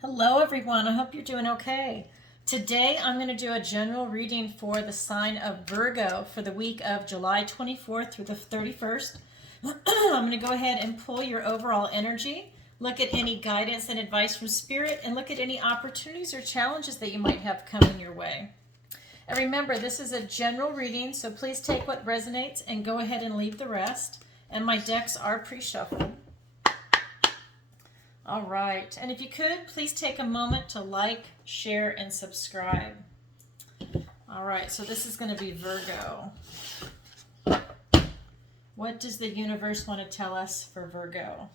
Hello everyone, I hope you're doing okay. Today I'm going to do a general reading for the sign of Virgo for the week of July 24th through the 31st. I'm going to go ahead and pull your overall energy, look at any guidance and advice from Spirit, and look at any opportunities or challenges that you might have coming your way. And remember, this is a general reading, so please take what resonates and go ahead and leave the rest. And my decks are pre-shuffled. All right, and if you could, please take a moment to like, share, and subscribe. All right, so this is going to be Virgo. What does the universe want to tell us for Virgo?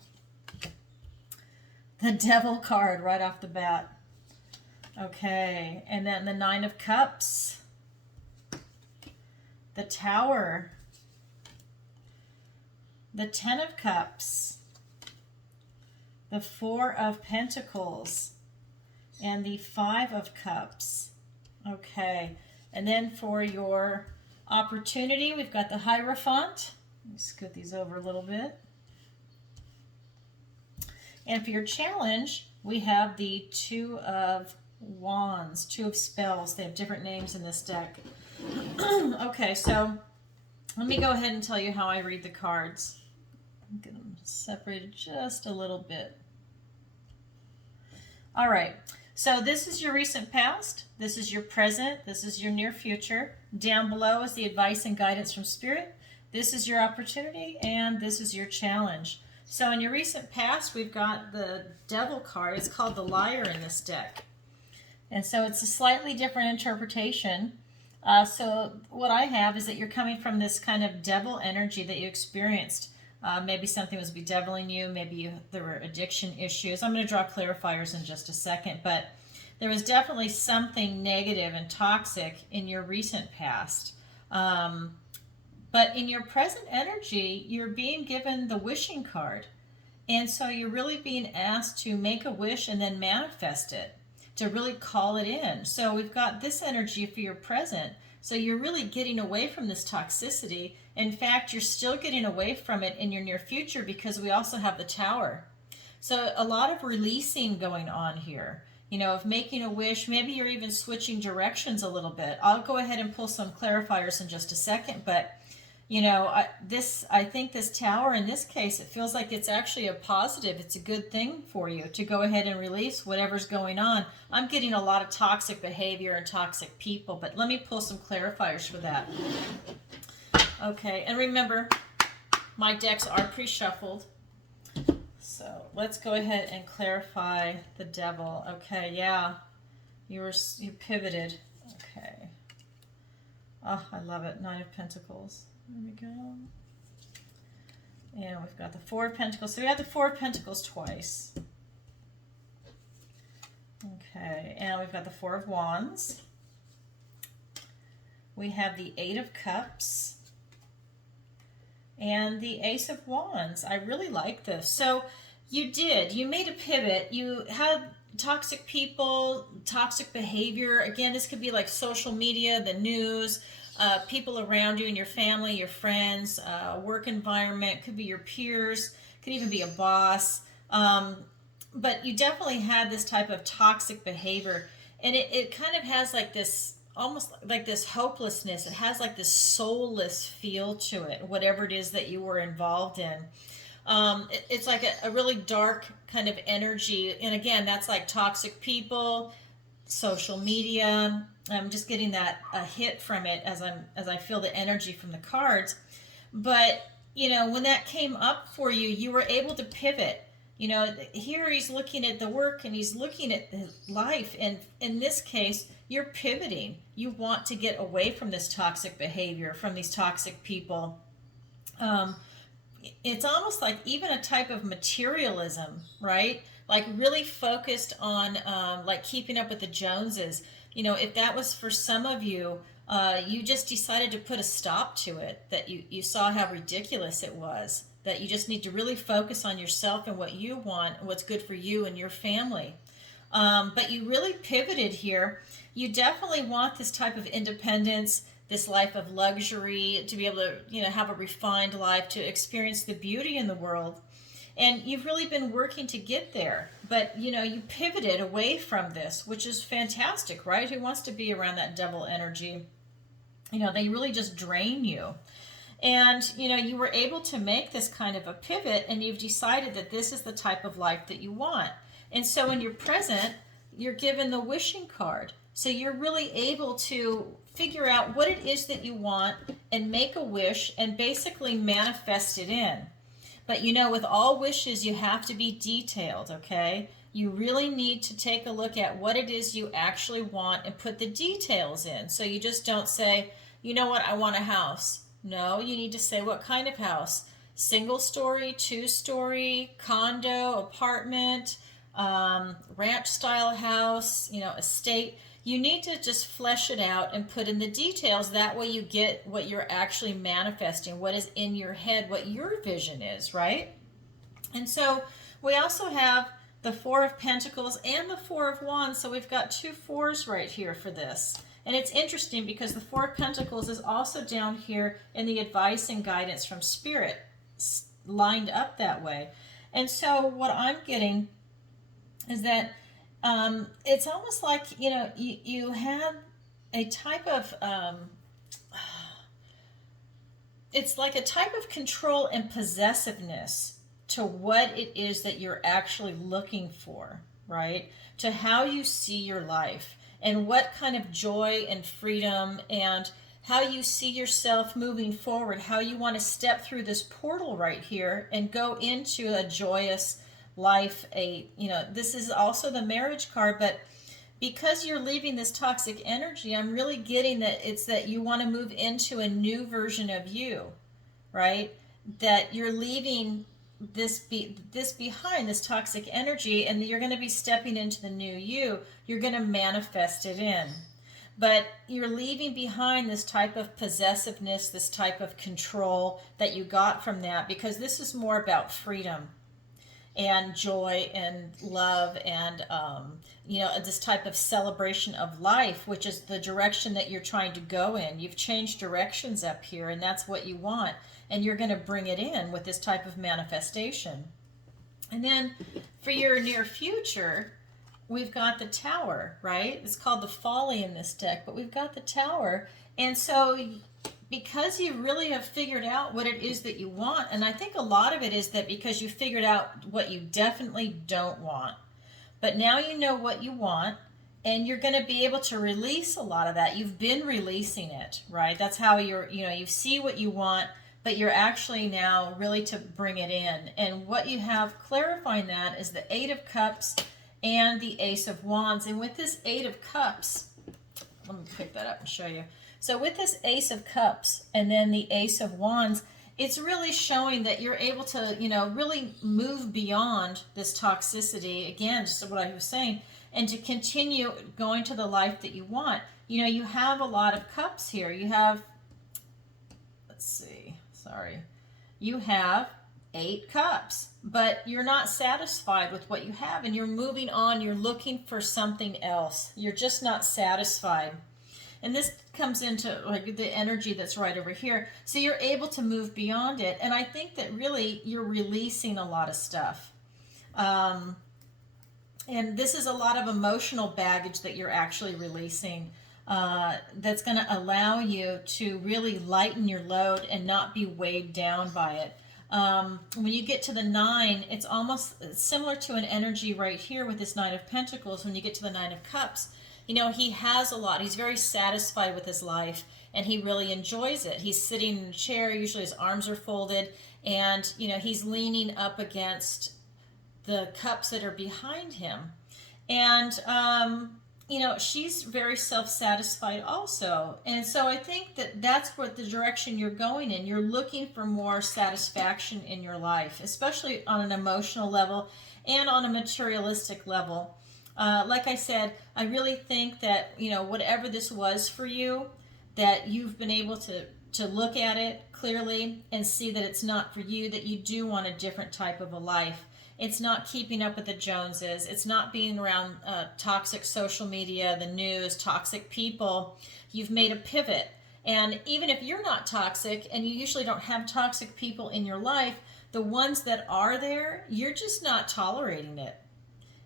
The Devil card right off the bat. Okay, and then the Nine of Cups. The Tower. The Ten of Cups. The Four of Pentacles, and the Five of Cups. Okay, and then for your opportunity, we've got the Hierophant. Let me scoot these over a little bit. And for your challenge, we have the Two of Wands, Two of Spells. They have different names in this deck. Okay, so let me go ahead and tell you how I read the cards. I'm going to separate it just a little bit. All right, so this is your recent past, this is your present, this is your near future. Down below is the advice and guidance from Spirit. This is your opportunity, and this is your challenge. So in your recent past, we've got the Devil card. It's called the Liar in this deck. And so it's a slightly different interpretation. So what I have is that you're coming from this kind of devil energy that you experienced. Maybe something was bedeviling you. Maybe there were addiction issues. I'm going to draw clarifiers in just a second, but there was definitely something negative and toxic in your recent past. But in your present energy, you're being given the wishing card. And so you're really being asked to make a wish and then manifest it, to really call it in. So we've got this energy for your present. So you're really getting away from this toxicity. In fact, you're still getting away from it in your near future because we also have the Tower. So a lot of releasing going on here, you know, of making a wish. Maybe you're even switching directions a little bit. I'll go ahead and pull some clarifiers in just a second, but you know, I think this Tower, in this case, it feels like it's actually a positive. It's a good thing for you to go ahead and release whatever's going on. I'm getting a lot of toxic behavior and toxic people, but let me pull some clarifiers for that. Okay, and remember, my decks are pre-shuffled. So let's go ahead and clarify the Devil. Okay, yeah, you pivoted. Okay. Oh, I love it. Nine of Pentacles. There we go. And we've got the Four of Pentacles. So we have the Four of Pentacles twice. Okay, and we've got the Four of Wands. We have the Eight of Cups. And the Ace of Wands. I really like this. So you made a pivot. You had toxic people, toxic behavior. Again, this could be like social media, the news, people around you and your family, your friends, work environment, could be your peers, could even be a boss. But you definitely had this type of toxic behavior. And it kind of has like this, almost like this hopelessness. It has like this soulless feel to it, whatever it is that you were involved in. It's like a really dark kind of energy. And again, that's like toxic people, social media. I'm just getting that a hit from it as I feel the energy from the cards. But you know, when that came up for you, you were able to pivot. You know, here he's looking at the work and he's looking at his life, and in this case, you're pivoting. You want to get away from this toxic behavior, from these toxic people. It's almost like even a type of materialism, right? Like really focused on like keeping up with the Joneses. You know, if that was for some of you, you just decided to put a stop to it, that you saw how ridiculous it was, that you just need to really focus on yourself and what you want, what's good for you and your family. But you really pivoted here. You definitely want this type of independence, this life of luxury, to be able to, you know, have a refined life, to experience the beauty in the world. And you've really been working to get there, but you pivoted away from this, which is fantastic, right? Who wants to be around that devil energy? They really just drain you. And you were able to make this kind of a pivot, and you've decided that this is the type of life that you want. And so in your present, you're given the wishing card. So you're really able to figure out what it is that you want and make a wish and basically manifest it in. But with all wishes, you have to be detailed, okay? You really need to take a look at what it is you actually want and put the details in. So you just don't say, you know what, I want a house. No, you need to say what kind of house. Single story, 2-story, condo, apartment, ranch style house, estate. You need to just flesh it out and put in the details. That way you get what you're actually manifesting, what is in your head, what your vision is, right? And so we also have the 4 of Pentacles and the 4 of Wands. So we've got 2 4s right here for this. And it's interesting because the 4 of Pentacles is also down here in the advice and guidance from Spirit, lined up that way. And so what I'm getting is that it's almost like, you have a type of, it's like a type of control and possessiveness to what it is that you're actually looking for, right? To how you see your life and what kind of joy and freedom and how you see yourself moving forward, how you want to step through this portal right here and go into a joyous life. This is also the marriage card, but because you're leaving this toxic energy, I'm really getting that it's that you want to move into a new version of you, right? That you're leaving this behind, this toxic energy, and you're going to be stepping into the new you. You're going to manifest it in. But you're leaving behind this type of possessiveness, this type of control that you got from that, because this is more about freedom and joy and love and this type of celebration of life, which is the direction that you're trying to go in. You've changed directions up here, and that's what you want, and you're going to bring it in with this type of manifestation. And then for your near future, we've got the Tower, right? It's called the Folly in this deck, but we've got the Tower. And so because you really have figured out what it is that you want, and I think a lot of it is that because you figured out what you definitely don't want, but now you know what you want, and you're going to be able to release a lot of that. You've been releasing it, right? That's how you see what you want, but you're actually now really to bring it in. And what you have clarifying that is the 8 of Cups and the Ace of Wands. And with this 8 of Cups, let me pick that up and show you. So with this Ace of Cups and then the Ace of Wands, it's really showing that you're able to, really move beyond this toxicity, again, just what I was saying, and to continue going to the life that you want. You have a lot of cups here. You have, you have 8 cups, but you're not satisfied with what you have, and you're moving on. You're looking for something else. You're just not satisfied. And this comes into like the energy that's right over here. So you're able to move beyond it. And I think that really you're releasing a lot of stuff. And this is a lot of emotional baggage that you're actually releasing, that's going to allow you to really lighten your load and not be weighed down by it. When you get to the 9, it's almost similar to an energy right here with this 9 of Pentacles. When you get to the 9 of Cups, he has a lot. He's very satisfied with his life, and he really enjoys it. He's sitting in a chair. Usually his arms are folded, and, he's leaning up against the cups that are behind him. And, she's very self-satisfied also. And so I think that that's what the direction you're going in. You're looking for more satisfaction in your life, especially on an emotional level and on a materialistic level. Like I said, I really think that, whatever this was for you, that you've been able to look at it clearly and see that it's not for you, that you do want a different type of a life. It's not keeping up with the Joneses. It's not being around toxic social media, the news, toxic people. You've made a pivot. And even if you're not toxic, and you usually don't have toxic people in your life, The ones that are there, you're just not tolerating it.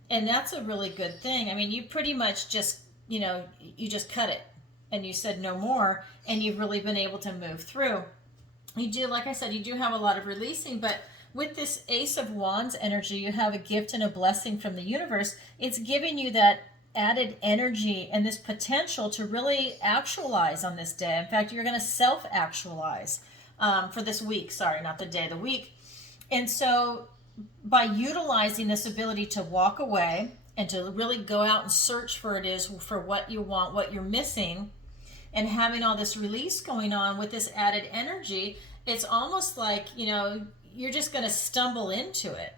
And that's a really good thing. I mean, you pretty much just, you just cut it and you said no more, and you've really been able to move through. You do, like I said, you do have a lot of releasing, but with this Ace of Wands energy, you have a gift and a blessing from the universe. It's giving you that added energy and this potential to really actualize on this day. In fact, you're going to self-actualize for this week. Sorry, not the day, the week. And so by utilizing this ability to walk away and to really go out and search for what you want, what you're missing, and having all this release going on with this added energy, it's almost like, you're just going to stumble into it,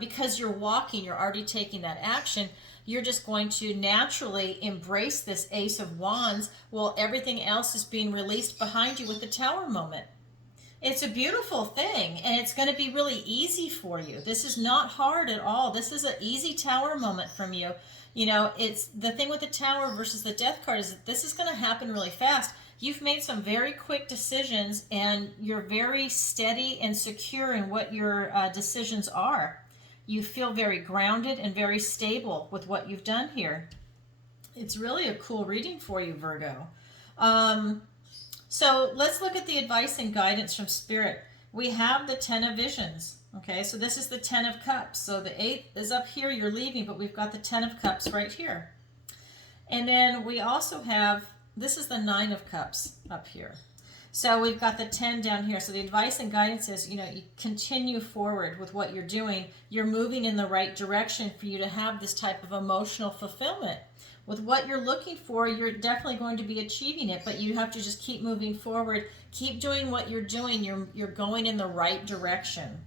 because you're walking, you're already taking that action. You're just going to naturally embrace this Ace of Wands while everything else is being released behind you with the Tower moment. It's a beautiful thing, and it's going to be really easy for you. This is not hard at all. This is an easy Tower moment from you. It's the thing with the Tower versus the Death card is that this is going to happen really fast. You've made some very quick decisions, and you're very steady and secure in what your decisions are. You feel very grounded and very stable with what you've done here. It's really a cool reading for you, Virgo. So let's look at the advice and guidance from Spirit. We have the 10 of Visions. Okay, so this is the 10 of Cups. So the 8 is up here, you're leaving, but we've got the 10 of Cups right here. And then we also have, this is the 9 of Cups up here. So we've got the 10 down here. So the advice and guidance is, you continue forward with what you're doing. You're moving in the right direction for you to have this type of emotional fulfillment. With what you're looking for, you're definitely going to be achieving it, but you have to just keep moving forward. Keep doing what you're doing. You're going in the right direction.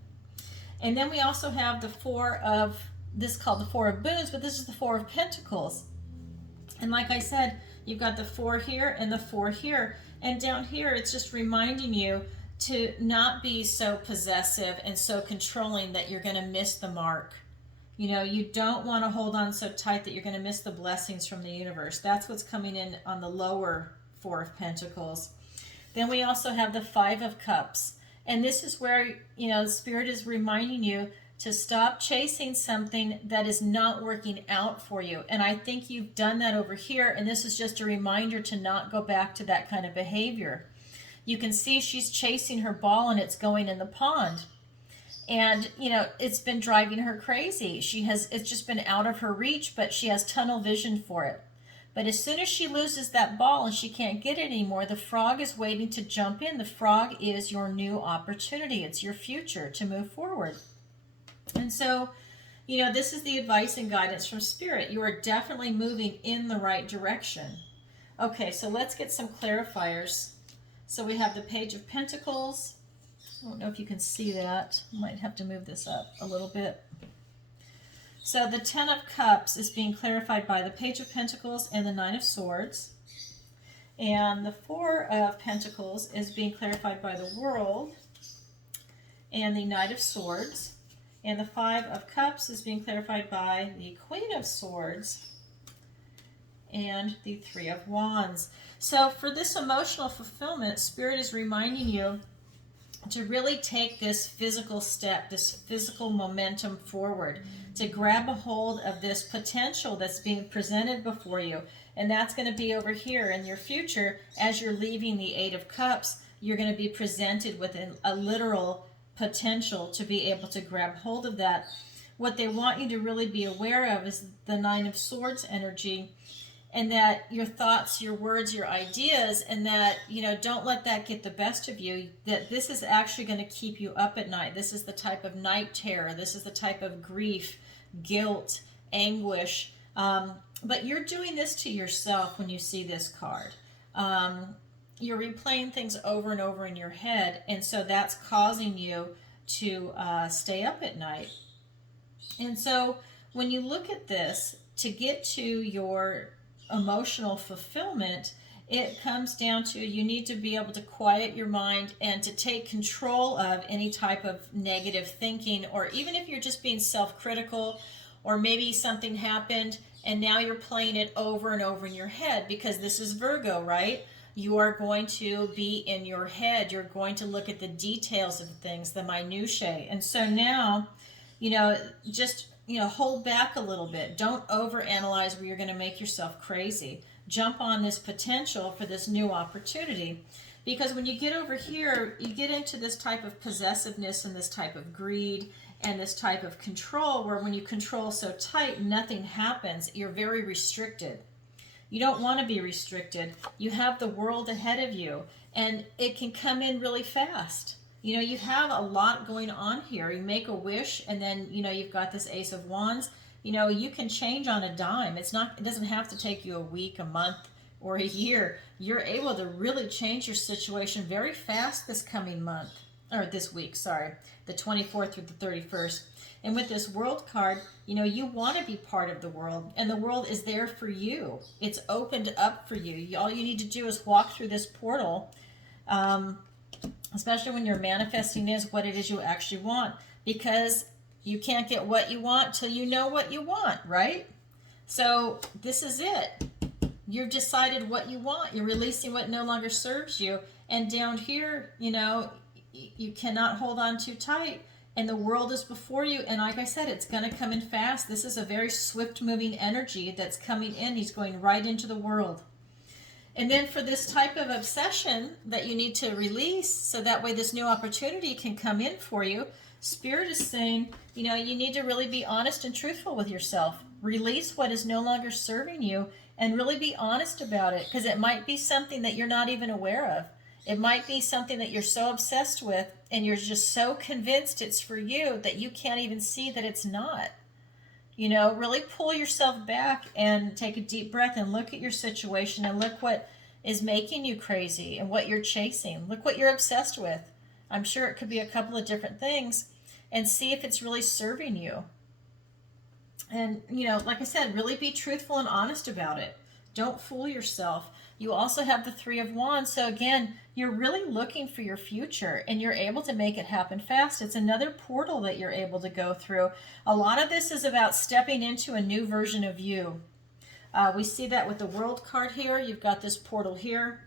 And then we also have the 4 of, this is called the 4 of Boons, but this is the 4 of Pentacles. And like I said, you've got the 4 here and the 4 here. And down here, it's just reminding you to not be so possessive and so controlling that you're going to miss the mark. You don't want to hold on so tight that you're going to miss the blessings from the universe. That's what's coming in on the lower 4 of Pentacles. Then we also have the 5 of Cups. And this is where, Spirit is reminding you to stop chasing something that is not working out for you. And I think you've done that over here. And this is just a reminder to not go back to that kind of behavior. You can see she's chasing her ball and it's going in the pond. And, it's been driving her crazy. It's just been out of her reach, but she has tunnel vision for it. But as soon as she loses that ball and she can't get it anymore, the frog is waiting to jump in. The frog is your new opportunity. It's your future to move forward. And so, this is the advice and guidance from Spirit. You are definitely moving in the right direction. Okay, so let's get some clarifiers. So we have the Page of Pentacles. I don't know if you can see that. I might have to move this up a little bit. So the 10 of Cups is being clarified by the Page of Pentacles and the 9 of Swords. And the 4 of Pentacles is being clarified by the World and the Knight of Swords. And the 5 of Cups is being clarified by the Queen of Swords and the 3 of Wands. So for this emotional fulfillment, Spirit is reminding you to really take this physical step, this physical momentum forward, to grab a hold of this potential that's being presented before you. And that's going to be over here in your future. As you're leaving the 8 of Cups, you're going to be presented with a literal potential to be able to grab hold of that. What they want you to really be aware of is the 9 of Swords energy, and that your thoughts, your words, your ideas, and that, don't let that get the best of you, that this is actually going to keep you up at night. This is the type of night terror. This is the type of grief, guilt, anguish. But you're doing this to yourself when you see this card. You're replaying things over and over in your head, and so that's causing you to stay up at night. And so when you look at this, to get to your emotional fulfillment, it comes down to you need to be able to quiet your mind and to take control of any type of negative thinking, or even if you're just being self-critical, or maybe something happened and now you're playing it over and over in your head, because this is Virgo, right? You are going to be in your head. You're going to look at the details of things, the minutiae. And so now, just, hold back a little bit. Don't overanalyze where you're going to make yourself crazy. Jump on this potential for this new opportunity. Because when you get over here, you get into this type of possessiveness and this type of greed and this type of control, where when you control so tight, nothing happens. You're very restricted. You don't want to be restricted. You have the world ahead of you, and it can come in really fast. You have a lot going on here. You make a wish, and then, you've got this Ace of Wands. You can change on a dime. It doesn't have to take you a week, a month, or a year. You're able to really change your situation very fast this coming month, or this week, sorry, the 24th through the 31st. And with this World card, you want to be part of the world, and the world is there for you. It's opened up for you. All you need to do is walk through this portal, especially when you're manifesting what it is you actually want, because you can't get what you want till you know what you want, right? So this is it. You've decided what you want. You're releasing what no longer serves you. And down here, you cannot hold on too tight. And the world is before you. And like I said, it's going to come in fast. This is a very swift moving energy that's coming in. He's going right into the world. And then for this type of obsession that you need to release, so that way this new opportunity can come in for you, Spirit is saying, you need to really be honest and truthful with yourself. Release what is no longer serving you and really be honest about it, because it might be something that you're not even aware of. It might be something that you're so obsessed with and you're just so convinced it's for you that you can't even see that it's not. Really pull yourself back and take a deep breath and look at your situation and look what is making you crazy and what you're chasing. Look what you're obsessed with. I'm sure it could be a couple of different things, and see if it's really serving you. And, like I said, really be truthful and honest about it. Don't fool yourself. You also have the Three of Wands. So again, you're really looking for your future, and you're able to make it happen fast. It's another portal that you're able to go through. A lot of this is about stepping into a new version of you. We see that with the World card here. You've got this portal here.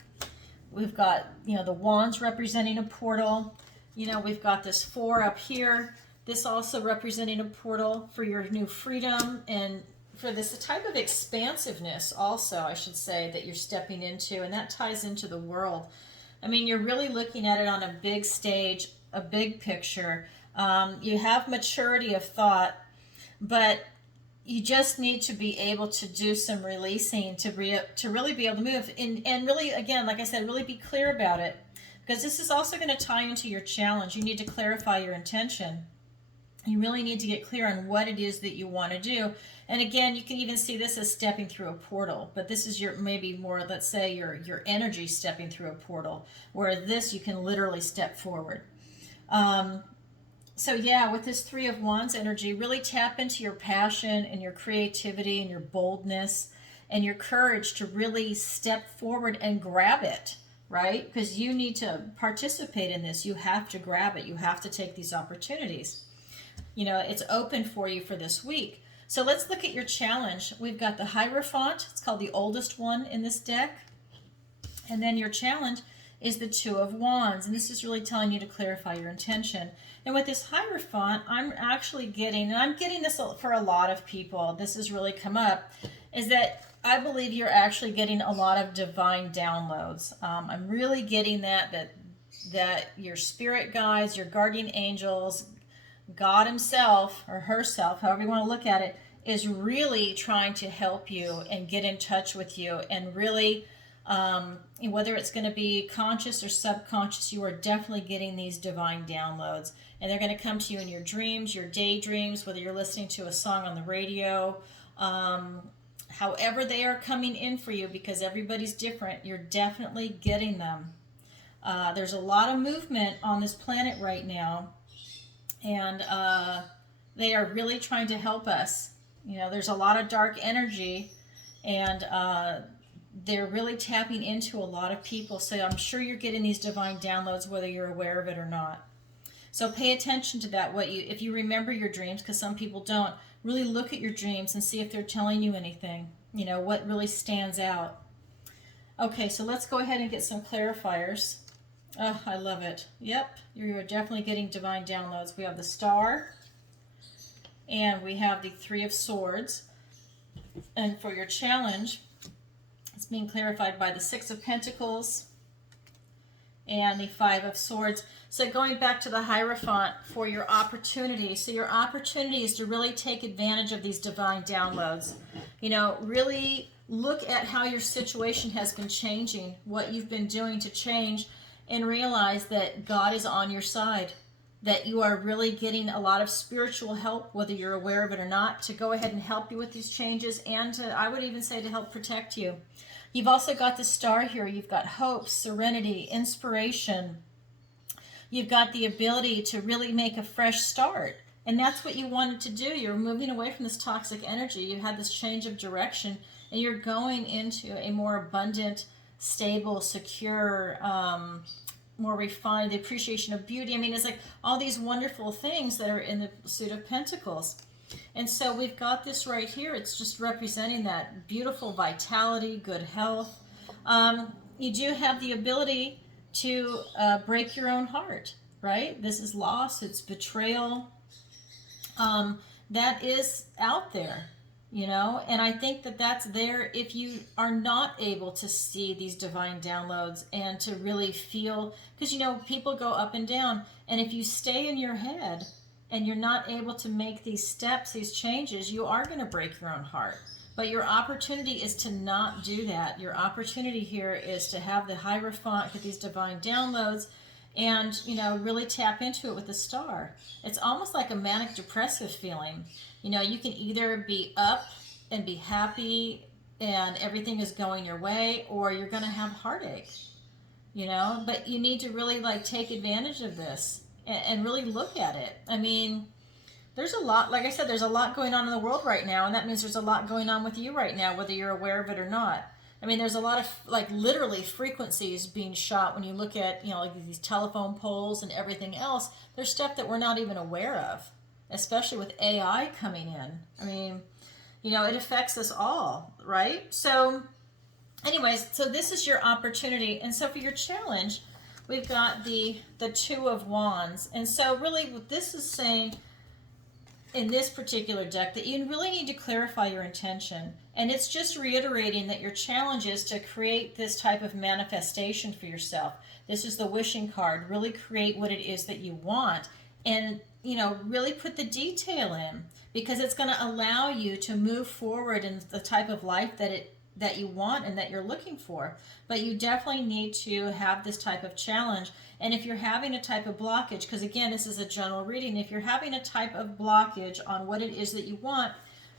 We've got, the Wands representing a portal. We've got this Four up here. This also representing a portal for your new freedom and for this type of expansiveness also, I should say, that you're stepping into. And that ties into the world. I mean, you're really looking at it on a big stage, a big picture. You have maturity of thought, but you just need to be able to do some releasing to really be able to move. And really, again, like I said, really be clear about it. Because this is also going to tie into your challenge. You need to clarify your intention. You really need to get clear on what it is that you want to do. And again, you can even see this as stepping through a portal. But this is maybe more, let's say, your energy stepping through a portal. Whereas this, you can literally step forward. So yeah, with this Three of Wands energy, really tap into your passion and your creativity and your boldness and your courage to really step forward and grab it, right? Because you need to participate in this. You have to grab it. You have to take these opportunities. It's open for you for this week. So let's look at your challenge. We've got the Hierophant. It's called the oldest one in this deck. And then your challenge is the Two of Wands. And this is really telling you to clarify your intention. And with this Hierophant, I'm actually getting, and I'm getting this for a lot of people, this has really come up, is that I believe you're actually getting a lot of divine downloads. I'm really getting that your spirit guides, your guardian angels, God himself or herself, however you want to look at it, is really trying to help you and get in touch with you. And really, whether it's going to be conscious or subconscious, you are definitely getting these divine downloads. And they're going to come to you in your dreams, your daydreams, whether you're listening to a song on the radio, however they are coming in for you, because everybody's different, you're definitely getting them. There's a lot of movement on this planet right now. And they are really trying to help us. There's a lot of dark energy, and they're really tapping into a lot of people. So I'm sure you're getting these divine downloads, whether you're aware of it or not. So pay attention to that. If you remember your dreams, because some people don't, really look at your dreams and see if they're telling you anything. What really stands out. Okay, so let's go ahead and get some clarifiers. Oh, I love it. Yep, you're definitely getting divine downloads. We have the Star, and we have the Three of Swords. And for your challenge, it's being clarified by the Six of Pentacles and the Five of Swords. So going back to the Hierophant for your opportunity. So your opportunity is to really take advantage of these divine downloads. You know, really look at how your situation has been changing, what you've been doing to change, and realize that God is on your side, that you are really getting a lot of spiritual help, whether you're aware of it or not, to go ahead and help you with these changes, and to, I would even say, to help protect you. You've also got the Star here. You've got hope, serenity, inspiration. You've got the ability to really make a fresh start. And that's what you wanted to do. You're moving away from this toxic energy. You had this change of direction, and you're going into a more abundant, stable, secure, more refined, the appreciation of beauty. I mean, it's like all these wonderful things that are in the Suit of Pentacles. And so we've got this right here. It's just representing that beautiful vitality, good health. You do have the ability to break your own heart, right? This is loss, it's betrayal. That is out there, you know, and I think that that's there if you are not able to see these divine downloads and to really feel, because, you know, people go up and down, and if you stay in your head and you're not able to make these steps, these changes, you are going to break your own heart. But your opportunity is to not do that. Your opportunity here is to have the Hierophant get these divine downloads and, you know, really tap into it with the Star. It's almost like a manic depressive feeling. You know, you can either be up and be happy and everything is going your way, or you're going to have heartache, you know, but you need to really like take advantage of this and really look at it. I mean, there's a lot, like I said, there's a lot going on in the world right now, and that means there's a lot going on with you right now, whether you're aware of it or not. I mean, there's a lot of, like, literally frequencies being shot when you look at, you know, like these telephone poles and everything else. There's stuff that we're not even aware of, especially with AI coming in. I mean, you know, it affects us all, right? So, anyways, so this is your opportunity. And so for your challenge, we've got the Two of Wands. And so really what this is saying in this particular deck, that you really need to clarify your intention. And it's just reiterating that your challenge is to create this type of manifestation for yourself. This is the wishing card. Really create what it is that you want, and, you know, really put the detail in, because it's going to allow you to move forward in the type of life that you want and that you're looking for. But you definitely need to have this type of challenge. And if you're having a type of blockage, because again, this is a general reading, if you're having a type of blockage on what it is that you want,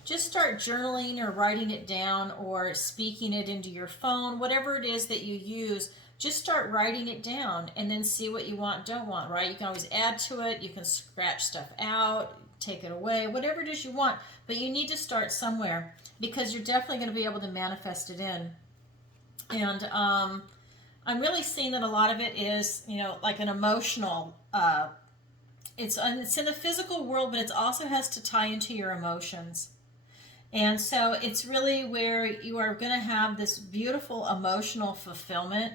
just start journaling or writing it down or speaking it into your phone, whatever it is that you use. Just start writing it down and then see what you want, don't want, right? You can always add to it. You can scratch stuff out, take it away, whatever it is you want. But you need to start somewhere, because you're definitely going to be able to manifest it in. And I'm really seeing that a lot of it is, you know, like an emotional, it's in the physical world, but it also has to tie into your emotions. And so it's really where you are going to have this beautiful emotional fulfillment,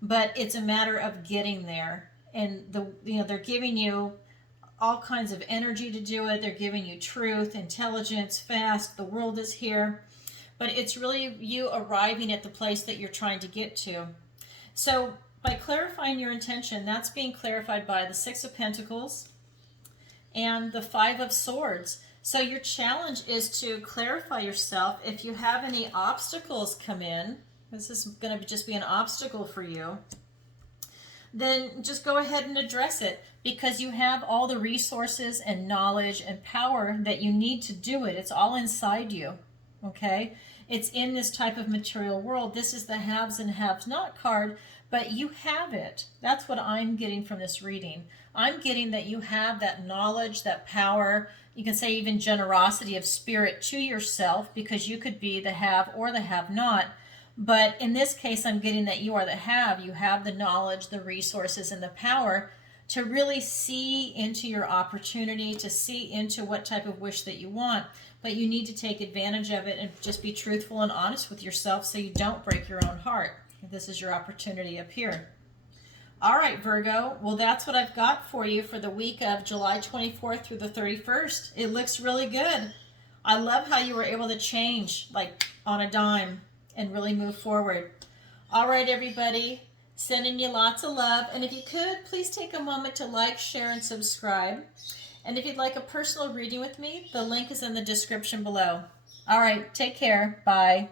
but it's a matter of getting there. And they're giving you all kinds of energy to do it. They're giving you truth, intelligence, fast. The world is here. But it's really you arriving at the place that you're trying to get to. So by clarifying your intention, that's being clarified by the Six of Pentacles and the Five of Swords. So your challenge is to clarify yourself. If you have any obstacles come in, this is going to just be an obstacle for you, then just go ahead and address it, because you have all the resources and knowledge and power that you need to do it. It's all inside you, okay? It's in this type of material world. This is the haves and haves not card, but you have it. That's what I'm getting from this reading. I'm getting that you have that knowledge, that power, you can say even generosity of spirit to yourself, because you could be the have or the have not. But in this case, I'm getting that you are the have. You have the knowledge, the resources, and the power to really see into your opportunity, to see into what type of wish that you want. But you need to take advantage of it and just be truthful and honest with yourself so you don't break your own heart. This is your opportunity up here. All right, Virgo. Well, that's what I've got for you for the week of July 24th through the 31st. It looks really good. I love how you were able to change like on a dime and really move forward. All right, everybody. Sending you lots of love. And if you could, please take a moment to like, share, and subscribe. And if you'd like a personal reading with me, the link is in the description below. All right, take care. Bye.